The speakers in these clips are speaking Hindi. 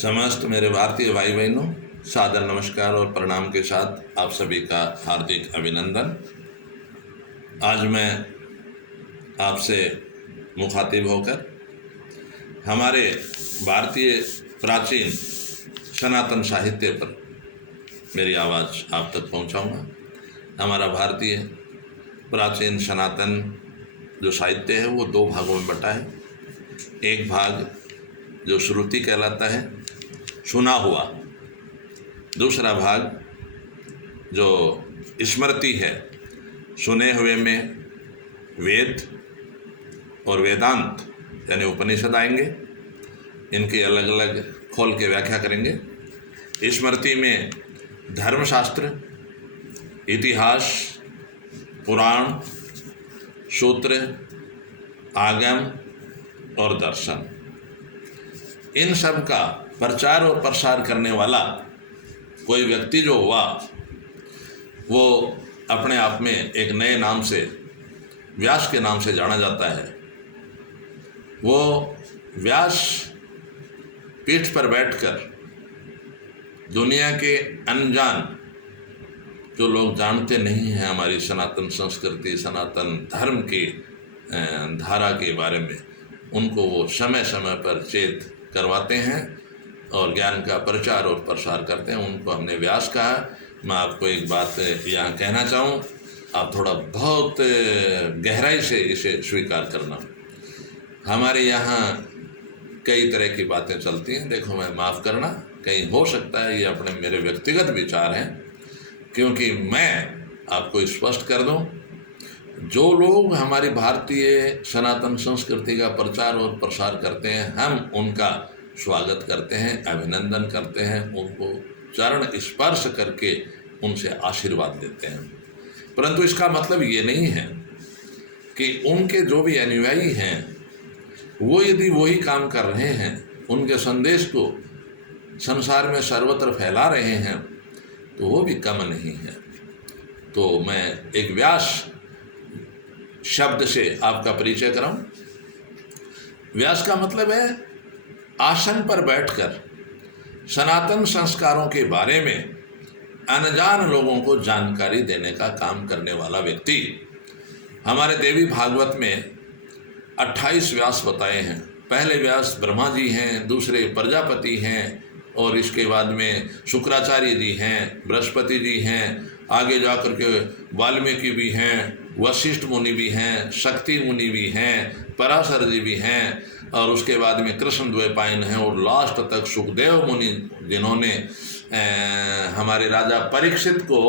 समस्त मेरे भारतीय भाई बहनों, सादर नमस्कार और प्रणाम के साथ आप सभी का हार्दिक अभिनंदन। आज मैं आपसे मुखातिब होकर हमारे भारतीय प्राचीन सनातन साहित्य पर मेरी आवाज़ आप तक पहुंचाऊंगा। हमारा भारतीय प्राचीन सनातन जो साहित्य है वो दो भागों में बटा है। एक भाग जो श्रुति कहलाता है, सुना हुआ। दूसरा भाग जो स्मृति है, सुने हुए में वेद और वेदांत यानी उपनिषद आएंगे। इनके अलग अलग खोल के व्याख्या करेंगे। स्मृति में धर्मशास्त्र, इतिहास, पुराण, सूत्र, आगम और दर्शन, इन सब का प्रचार और प्रसार करने वाला कोई व्यक्ति जो हुआ वो अपने आप में एक नए नाम से, व्यास के नाम से जाना जाता है। वो व्यास पीठ पर बैठकर दुनिया के अनजान, जो लोग जानते नहीं हैं हमारी सनातन संस्कृति, सनातन धर्म की धारा के बारे में, उनको वो समय समय पर चेत करवाते हैं और ज्ञान का प्रचार और प्रसार करते हैं। उनको हमने व्यास कहा। मैं आपको एक बात यहाँ कहना चाहूँ, आप थोड़ा बहुत गहराई से इसे स्वीकार करना। हमारे यहाँ कई तरह की बातें चलती हैं। देखो, मैं माफ़ करना, कहीं हो सकता है ये अपने मेरे व्यक्तिगत विचार हैं, क्योंकि मैं आपको स्पष्ट कर दूं, जो लोग हमारी भारतीय सनातन संस्कृति का प्रचार और प्रसार करते हैं, हम उनका स्वागत करते हैं, अभिनंदन करते हैं, उनको चरण स्पर्श करके उनसे आशीर्वाद देते हैं। परंतु इसका मतलब ये नहीं है कि उनके जो भी अनुयायी हैं वो यदि वही काम कर रहे हैं, उनके संदेश को संसार में सर्वत्र फैला रहे हैं, तो वो भी कम नहीं है। तो मैं एक व्यास शब्द से आपका परिचय कराऊं। व्यास का मतलब है आसन पर बैठकर सनातन संस्कारों के बारे में अनजान लोगों को जानकारी देने का काम करने वाला व्यक्ति। हमारे देवी भागवत में 28 व्यास बताए हैं। पहले व्यास ब्रह्मा जी हैं, दूसरे प्रजापति हैं, और इसके बाद में शुक्राचार्य जी हैं, बृहस्पति जी हैं, आगे जाकर के वाल्मीकि भी हैं, वशिष्ठ मुनि भी हैं, शक्ति मुनि भी हैं, पराशर जी भी हैं, और उसके बाद में कृष्ण द्वैपायन हैं, और लास्ट तक सुखदेव मुनि, जिन्होंने हमारे राजा परीक्षित को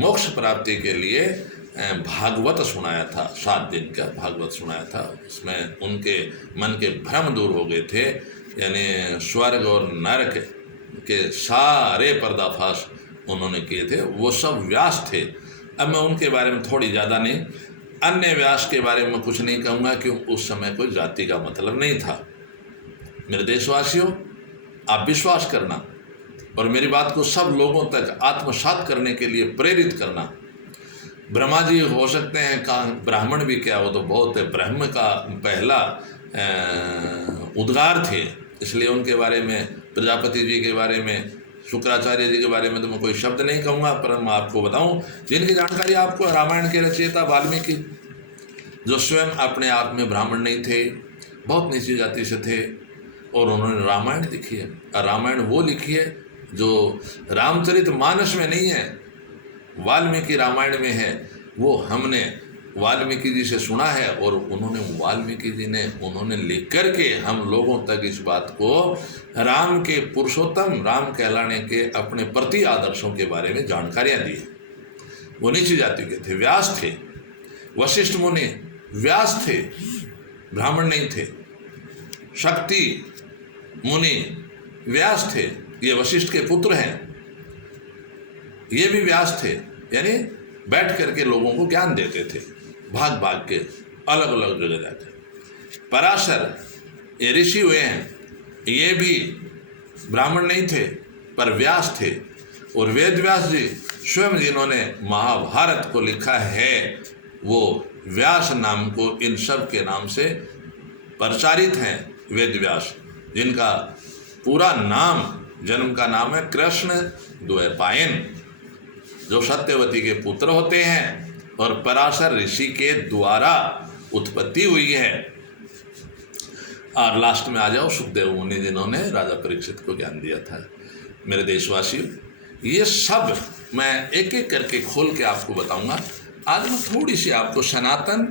मोक्ष प्राप्ति के लिए भागवत सुनाया था। 7 दिन का भागवत सुनाया था। उसमें उनके मन के भ्रम दूर हो गए थे, यानी स्वर्ग और नरक के सारे पर्दाफाश उन्होंने किए थे। वो सब व्यास थे। अब मैं उनके बारे में थोड़ी ज़्यादा नहीं, अन्य व्यास के बारे में कुछ नहीं कहूँगा, क्यों उस समय कोई जाति का मतलब नहीं था। मेरे देशवासियों, आप विश्वास करना और मेरी बात को सब लोगों तक आत्मसात करने के लिए प्रेरित करना। ब्रह्मा जी हो सकते हैं का ब्राह्मण भी क्या, वो तो बहुत ब्रह्म का पहला उद्गार थे, इसलिए उनके बारे में, प्रजापति जी के बारे में, शुक्राचार्य जी के बारे में तो मैं कोई शब्द नहीं कहूँगा। पर मैं आपको बताऊँ, जिनकी जानकारी आपको, रामायण के रचयिता वाल्मीकि, जो स्वयं अपने आप में ब्राह्मण नहीं थे, बहुत नीची जाति से थे, और उन्होंने रामायण लिखी है। और रामायण वो लिखी है जो रामचरितमानस में नहीं है, वाल्मीकि रामायण में है। वो हमने वाल्मीकि जी से सुना है, और उन्होंने, वाल्मीकि जी ने, उन्होंने लिख करके हम लोगों तक इस बात को, राम के, पुरुषोत्तम राम कहलाने के अपने प्रति आदर्शों के बारे में जानकारियाँ दी है। वो नीची जाति के थे, व्यास थे। वशिष्ठ मुनि व्यास थे, ब्राह्मण नहीं थे। शक्ति मुनि व्यास थे, ये वशिष्ठ के पुत्र हैं, ये भी व्यास थे, यानी बैठ करके लोगों को ज्ञान देते थे, भाग भाग के अलग अलग जगह जाते। पराशर ये ऋषि हुए हैं, ये भी ब्राह्मण नहीं थे पर व्यास थे। और वेद व्यास जी स्वयं जिन्होंने महाभारत को लिखा है, वो व्यास नाम को इन सब के नाम से प्रचारित हैं। वेद व्यास, जिनका पूरा नाम, जन्म का नाम है कृष्ण द्वैपायन, जो सत्यवती के पुत्र होते हैं और पराशर ऋषि के द्वारा उत्पत्ति हुई है। और लास्ट में आ जाओ सुखदेव मुनि, जिन्होंने राजा परीक्षित को ज्ञान दिया था। मेरे देशवासियों, ये सब मैं एक एक करके खोल के आपको बताऊंगा। आज मैं थोड़ी सी आपको सनातन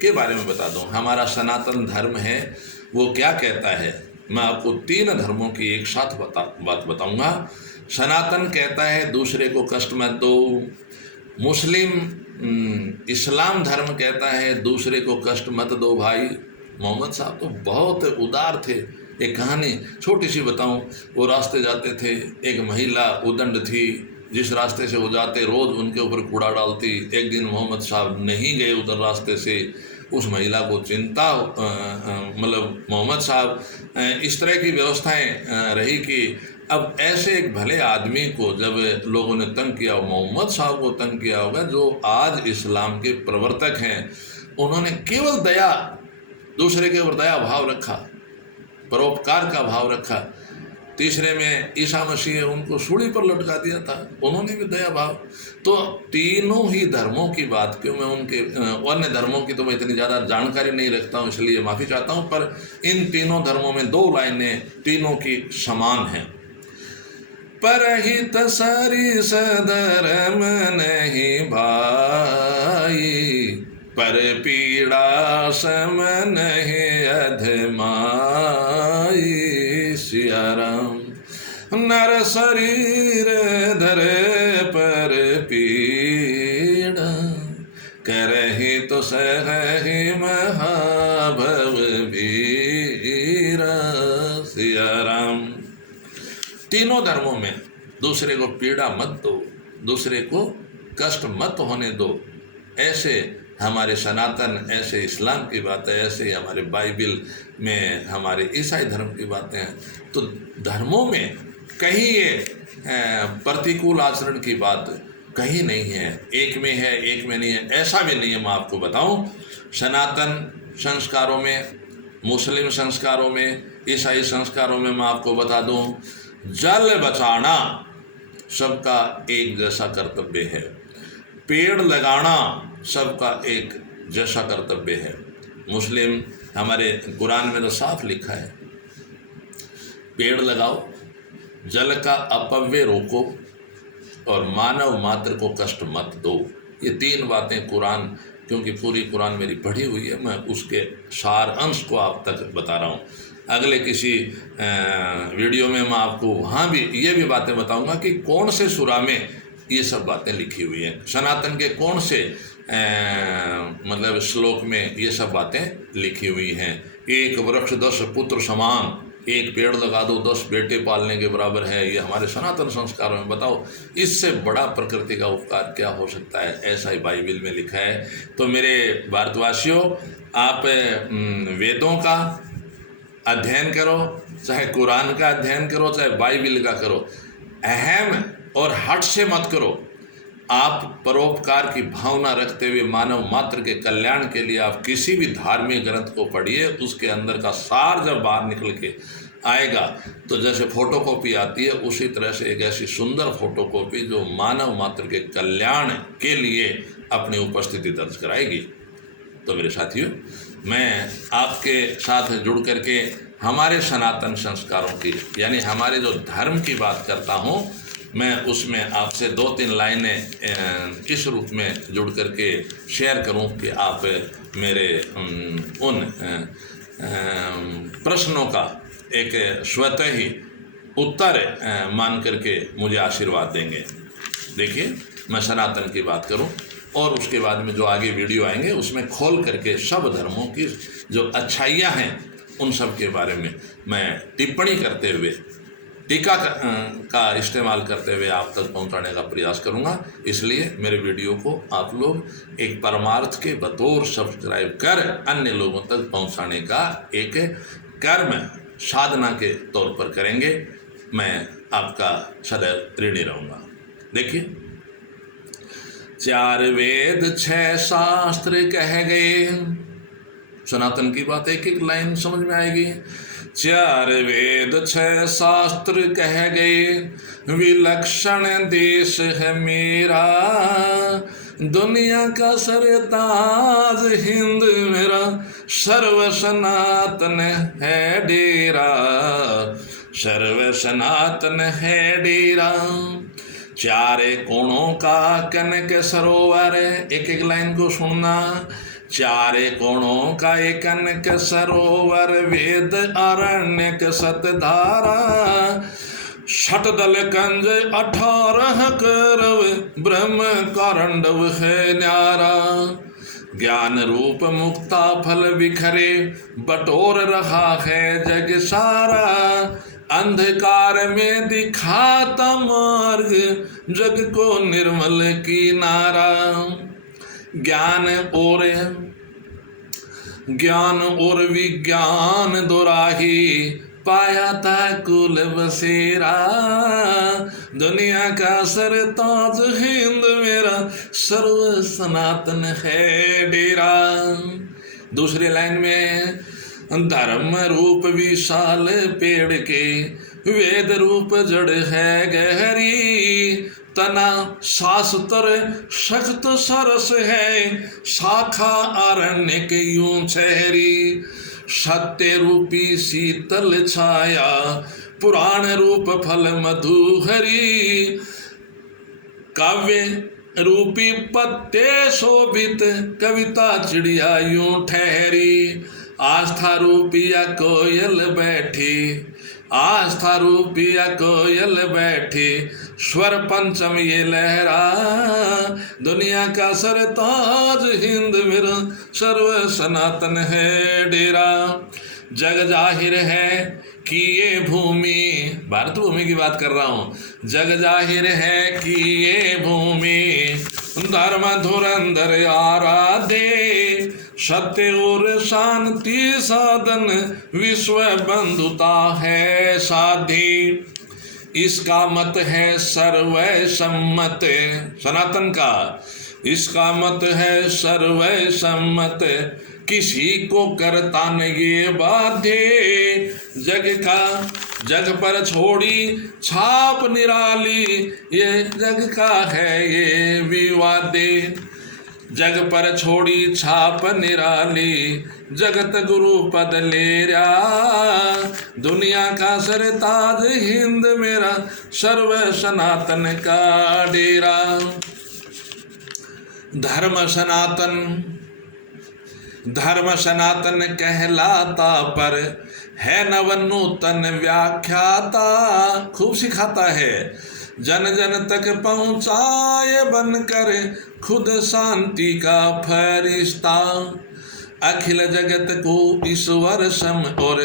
के बारे में बता दूं। हमारा सनातन धर्म है वो क्या कहता है। मैं आपको 3 धर्मों की एक साथ बात बताऊंगा। सनातन कहता है दूसरे को कष्ट मत दो। इस्लाम धर्म कहता है दूसरे को कष्ट मत दो भाई। मोहम्मद साहब तो बहुत उदार थे। एक कहानी छोटी सी बताऊं। वो रास्ते जाते थे, एक महिला उदंड थी, जिस रास्ते से वो जाते रोज़ उनके ऊपर कूड़ा डालती। एक दिन मोहम्मद साहब नहीं गए उधर रास्ते से। उस महिला को चिंता, मतलब मोहम्मद साहब इस तरह की व्यवस्थाएं रही कि अब ऐसे एक भले आदमी को जब लोगों ने तंग किया, मोहम्मद साहब को तंग किया होगा, जो आज इस्लाम के प्रवर्तक हैं, उन्होंने केवल दया, दूसरे के ऊपर दया भाव रखा, परोपकार का भाव रखा। तीसरे में ईसा मसीह है, उनको सूली पर लटका दिया था, उन्होंने भी दया भाव। तो तीनों ही धर्मों की बात क्यों, मैं उनके अन्य धर्मों की तो मैं इतनी ज़्यादा जानकारी नहीं रखता हूँ, इसलिए माफ़ी चाहता हूँ। पर इन तीनों धर्मों में 2 लाइनें तीनों की समान हैं। परहित सरिस धर्म नहीं भाई, पर पीड़ा सम नहीं अधमाई। सिया राम। नर शरीर धरे पर पीड़ा, करहि तो सहहि महाभव वीरा। सिया राम। तीनों धर्मों में दूसरे को पीड़ा मत दो, दूसरे को कष्ट मत होने दो। ऐसे हमारे सनातन, ऐसे इस्लाम की बातें, ऐसे हमारे बाइबल में हमारे ईसाई धर्म की बातें हैं। तो धर्मों में कहीं ये प्रतिकूल आचरण की बात कहीं नहीं है। एक में है, एक में नहीं है, ऐसा भी नहीं है। मैं आपको बताऊं, सनातन संस्कारों में, मुस्लिम संस्कारों में, ईसाई संस्कारों में मैं आपको बता दूं, जल बचाना सबका एक जैसा कर्तव्य है। पेड़ लगाना सबका एक जैसा कर्तव्य है। मुस्लिम, हमारे कुरान में तो साफ लिखा है, पेड़ लगाओ, जल का अपव्यय रोको और मानव मात्र को कष्ट मत दो। ये 3 बातें कुरान, क्योंकि पूरी कुरान मेरी पढ़ी हुई है, मैं उसके सार अंश को आप तक बता रहा हूँ। अगले किसी वीडियो में मैं आपको वहाँ भी ये भी बातें बताऊँगा कि कौन से सूरा में ये सब बातें लिखी हुई हैं, सनातन के कौन से मतलब श्लोक में ये सब बातें लिखी हुई हैं। एक वृक्ष 10 पुत्र समान, एक पेड़ लगा दो 10 बेटे पालने के बराबर है। ये हमारे सनातन संस्कारों में, बताओ इससे बड़ा प्रकृति का उपकार क्या हो सकता है। ऐसा ही बाइबल में लिखा है। तो मेरे भारतवासियों, आप वेदों का अध्ययन करो, चाहे कुरान का अध्ययन करो, चाहे बाइबल का करो, अहम और हट से मत करो। आप परोपकार की भावना रखते हुए मानव मात्र के कल्याण के लिए आप किसी भी धार्मिक ग्रंथ को पढ़िए। उसके अंदर का सार जब बाहर निकल के आएगा, तो जैसे फोटोकॉपी आती है, उसी तरह से एक ऐसी सुंदर फोटोकॉपी जो मानव मात्र के कल्याण के लिए अपनी उपस्थिति दर्ज कराएगी। तो मेरे साथियों, मैं आपके साथ जुड़ करके हमारे सनातन संस्कारों की, यानी हमारे जो धर्म की बात करता हूँ, मैं उसमें आपसे 2-3 लाइनें इस रूप में जुड़ करके शेयर करूं कि आप मेरे उन प्रश्नों का एक स्वतः ही उत्तर मान करके मुझे आशीर्वाद देंगे। देखिए, मैं सनातन की बात करूं और उसके बाद में जो आगे वीडियो आएंगे उसमें खोल करके सब धर्मों की जो अच्छाइयाँ हैं उन सब के बारे में मैं टिप्पणी करते हुए, टीका का इस्तेमाल करते हुए आप तक पहुंचाने का प्रयास करूंगा। इसलिए मेरे वीडियो को आप लोग एक परमार्थ के बतौर सब्सक्राइब कर अन्य लोगों तक पहुंचाने का एक कर्म साधना के तौर पर करेंगे। मैं आपका सदैव ऋणी रहूँगा। देखिए, 4 वेद 6 शास्त्र कह गए, सनातन की बात एक एक लाइन समझ में आएगी। चार वेद छह शास्त्र कह गए, विलक्षण देश है मेरा। दुनिया का सरताज हिंद मेरा, सर्व सनातन है डेरा, सर्व सनातन है डेरा। चारे कोणों का कनक सरोवर, एक एक लाइन को सुनना। चारे कोणों का एक कनक सरोवर, वेद अरण्यक सतधारा। षटदल कंज 18 करव, ब्रह्म कारंडव है न्यारा। ज्ञान रूप मुक्ता फल बिखरे, बटोर रहा है जग सारा। अंधकार में दिखाता मार्ग, जग को निर्मल किनारा। ज्ञान और विज्ञान दोराही, पाया था कुल बसेरा। दुनिया का सरताज हिंद मेरा, सर्व सनातन है डेरा। दूसरी लाइन में, धर्म रूप विशाल पेड़ के, वेद रूप जड़ है गहरी। तना शास्त्र सख्त सरस है, शाखा अरण्य के यूं छहरी। सत्य रूपी शीतल छाया, पुराण रूप फल मधुहरी। काव्य रूपी पत्ते शोभित, कविता चिड़िया यूं ठहरी। आस्था रूपिया कोयल बैठी, आस्था रूपिया कोयल बैठी। स्वर पंचम ये लहरा, दुनिया का सरताज हिंद मेरा, सर्व सनातन है डेरा। जग जाहिर है कि ये भूमि, भारत भूमि की बात कर रहा हूँ। जग जाहिर है कि ये भूमि, धर्म धुरंधर आराधे। सत्य और शांति साधन, विश्व बंधुता है साधी। इसका मत है सर्वै सम्मत, सनातन का इसका मत है सर्वै सम्मत। किसी को करता न ये बाध्य, जग पर छोड़ी छाप निराली। ये जग का है ये विवादे, जग पर छोड़ी छाप निराली। जगत गुरु पद ले रहा, दुनिया का सरताज हिंद मेरा, सर्व सनातन का डेरा। धर्म सनातन कहलाता, पर है नवनूतन व्याख्याता। खूब सिखाता है, जन जन तक पहुँचाए बनकर, खुद शांति का फरिश्ता। अखिल जगत को ईश्वर सम और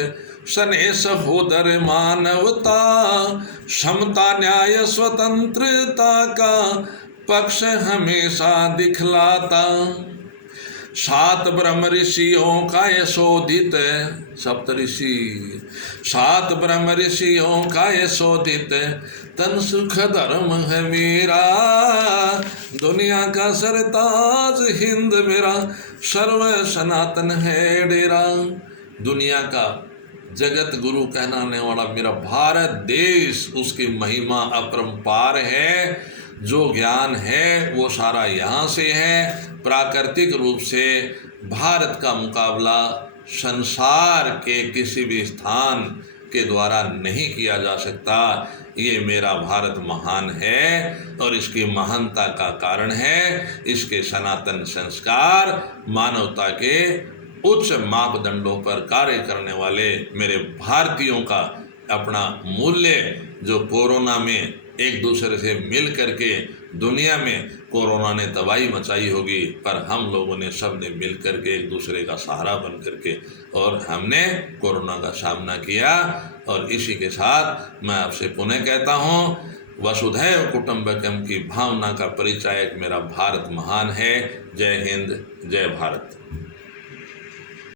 सने सहोदर मानवता। समता न्याय स्वतंत्रता का पक्ष हमेशा दिखलाता। 7 ब्रह्म ऋषियों का यशोदित, सप्तऋषि 7 ब्रह्म ऋषियों का यशोदित। तन सुख धर्म है मेरा, दुनिया का सरताज हिंद मेरा, सर्व सनातन है डेरा। दुनिया का जगत गुरु कहलाने वाला मेरा भारत देश, उसकी महिमा अपरंपार है। जो ज्ञान है वो सारा यहाँ से है। प्राकृतिक रूप से भारत का मुकाबला संसार के किसी भी स्थान के द्वारा नहीं किया जा सकता। ये मेरा भारत महान है और इसकी महानता का कारण है इसके सनातन संस्कार, मानवता के उच्च मापदंडों पर कार्य करने वाले मेरे भारतीयों का अपना मूल्य, जो कोरोना में एक दूसरे से मिल करके दुनिया में कोरोना ने तबाही मचाई होगी, पर हम लोगों ने सब ने मिल करके एक दूसरे का सहारा बन करके और हमने कोरोना का सामना किया। और इसी के साथ मैं आपसे पुनः कहता हूँ, वसुधैव कुटुंबकम की भावना का परिचायक मेरा भारत महान है। जय हिंद, जय भारत।